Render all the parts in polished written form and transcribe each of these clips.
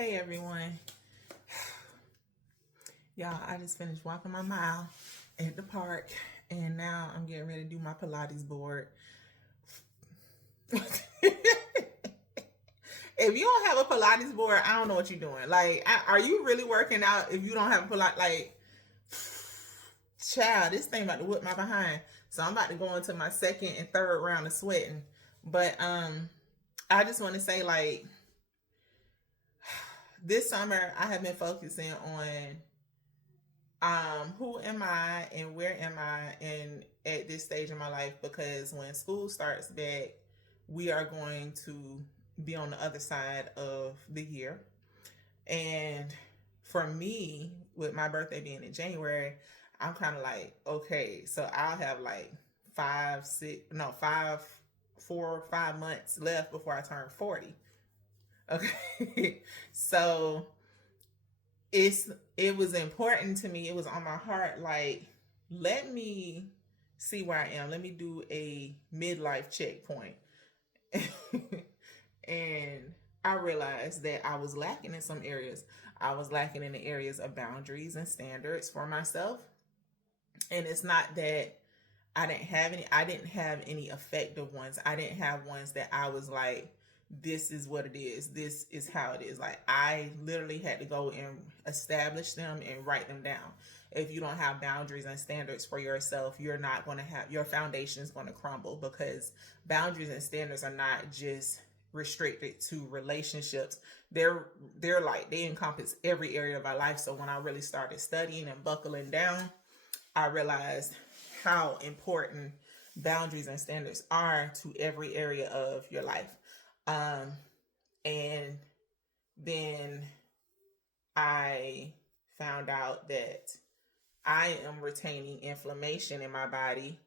Hey everyone. Y'all, I just finished walking my mile at the park and now I'm getting ready to do my Pilates board. If you don't have a Pilates board, I don't know what you're doing. Like, are you really working out if you don't have a Pilates? Like, child, this thing about to whip my behind. So I'm about to go into my second and third round of sweating. But I just want to say, like, this summer I have been focusing on who am I and where am I in at this stage in my life, because when school starts back, we are going to be on the other side of the year. And for me, with my birthday being in January, I'm kind of like, okay, so I'll have like 4 or 5 months left before I turn 40. Okay. So it was important to me. It was on my heart. Like, let me see where I am. Let me do a midlife checkpoint. And I realized that I was lacking in some areas. I was lacking in the areas of boundaries and standards for myself. And it's not that I didn't have any effective ones. I didn't have ones that I was like, this is what it is. This is how it is. Like, I literally had to go and establish them and write them down. If you don't have boundaries and standards for yourself, you're not going to have, your foundation is going to crumble, because boundaries and standards are not just restricted to relationships. They're like, they encompass every area of our life. So when I really started studying and buckling down, I realized how important boundaries and standards are to every area of your life. And then I found out that I am retaining inflammation in my body.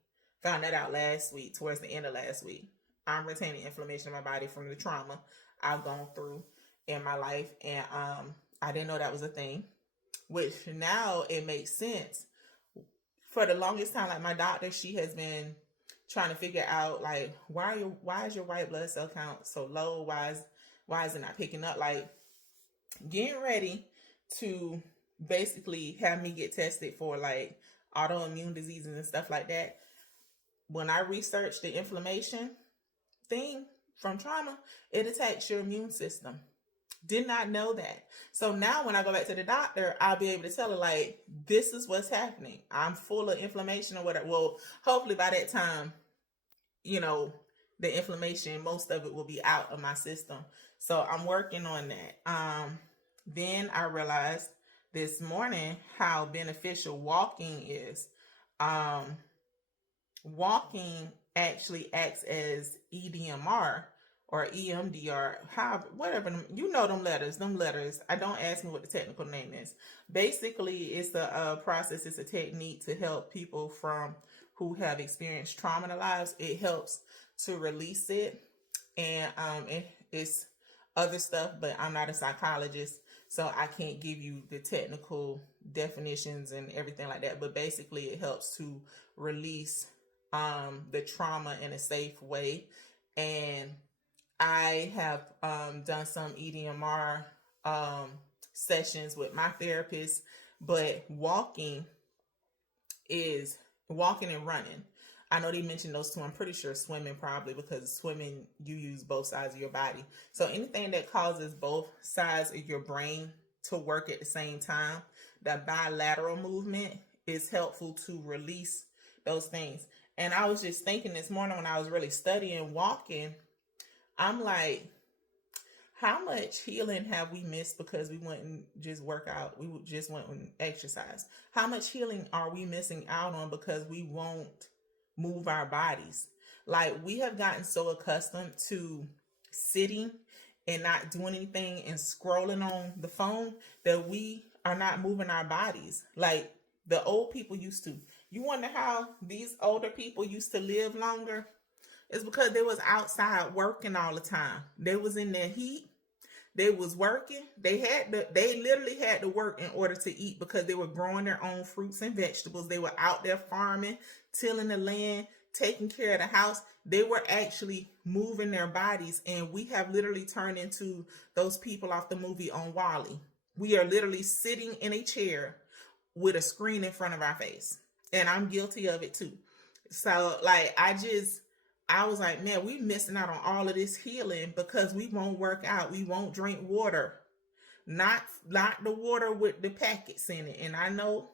Found that out last week, towards the end of last week. I'm retaining inflammation in my body from the trauma I've gone through in my life. And I didn't know that was a thing, which now it makes sense. For the longest time, like, my doctor, she has been trying to figure out, like, why is your white blood cell count so low? Why is it not picking up? Like, getting ready to basically have me get tested for like autoimmune diseases and stuff like that. When I researched the inflammation thing from trauma, it attacks your immune system. Did not know that. So now when I go back to the doctor, I'll be able to tell her, like, this is what's happening. I'm full of inflammation or whatever. Well, hopefully by that time, the inflammation, most of it will be out of my system. So I'm working on that. Then I realized this morning how beneficial walking is. Walking actually acts as EDMR or EMDR, whatever, them letters. I don't ask me what the technical name is. Basically, it's a process, it's a technique to help people who have experienced trauma in their lives. It helps to release it, and it's other stuff, but I'm not a psychologist, so I can't give you the technical definitions and everything like that. But basically, it helps to release the trauma in a safe way. And I have done some EDMR sessions with my therapist, but walking and running. I know they mentioned those two. I'm pretty sure swimming probably, because swimming, you use both sides of your body. So anything that causes both sides of your brain to work at the same time, that bilateral movement is helpful to release those things. And I was just thinking this morning when I was really studying walking, I'm like, how much healing have we missed because we wouldn't just work out? We just went and exercise. How much healing are we missing out on because we won't move our bodies? Like, we have gotten so accustomed to sitting and not doing anything and scrolling on the phone that we are not moving our bodies like the old people used to. You wonder how these older people used to live longer? It's because they was outside working all the time. They was in their heat. They was working. They literally had to work in order to eat, because they were growing their own fruits and vegetables. They were out there farming, tilling the land, taking care of the house, they were actually moving their bodies. And we have literally turned into those people off the movie on Wall-E. We are literally sitting in a chair with a screen in front of our face. And I'm guilty of it too. So like, I was like, man, we missing out on all of this healing because we won't work out. We won't drink water. Not the water with the packets in it. And I know,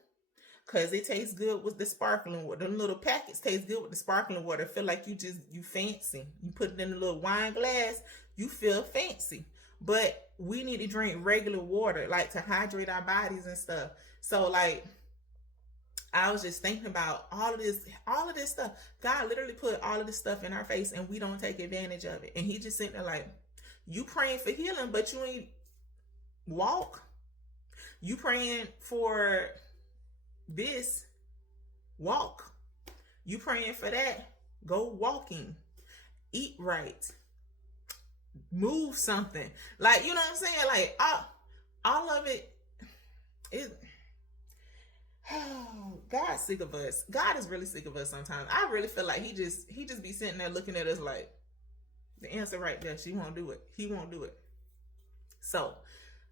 because it tastes good with the sparkling water. Them little packets taste good with the sparkling water. Feel like you fancy. You put it in a little wine glass, you feel fancy. But we need to drink regular water, like to hydrate our bodies and stuff. So like, I was just thinking about all of this stuff. God literally put all of this stuff in our face and we don't take advantage of it. And he just sitting there like, you praying for healing, but you ain't walk. You praying for this, walk. You praying for that, go walking. Eat right. Move something. Like, you know what I'm saying? Like, all of it is... Oh, God's sick of us. God is really sick of us sometimes. I really feel like he just be sitting there looking at us like, the answer right there, she won't do it. He won't do it. So,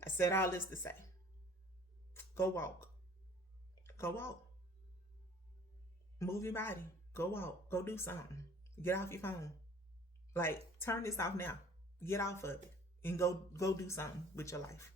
I said all this to say, go walk. Go walk. Move your body. Go walk. Go do something. Get off your phone. Like, turn this off now. Get off of it. And go do something with your life.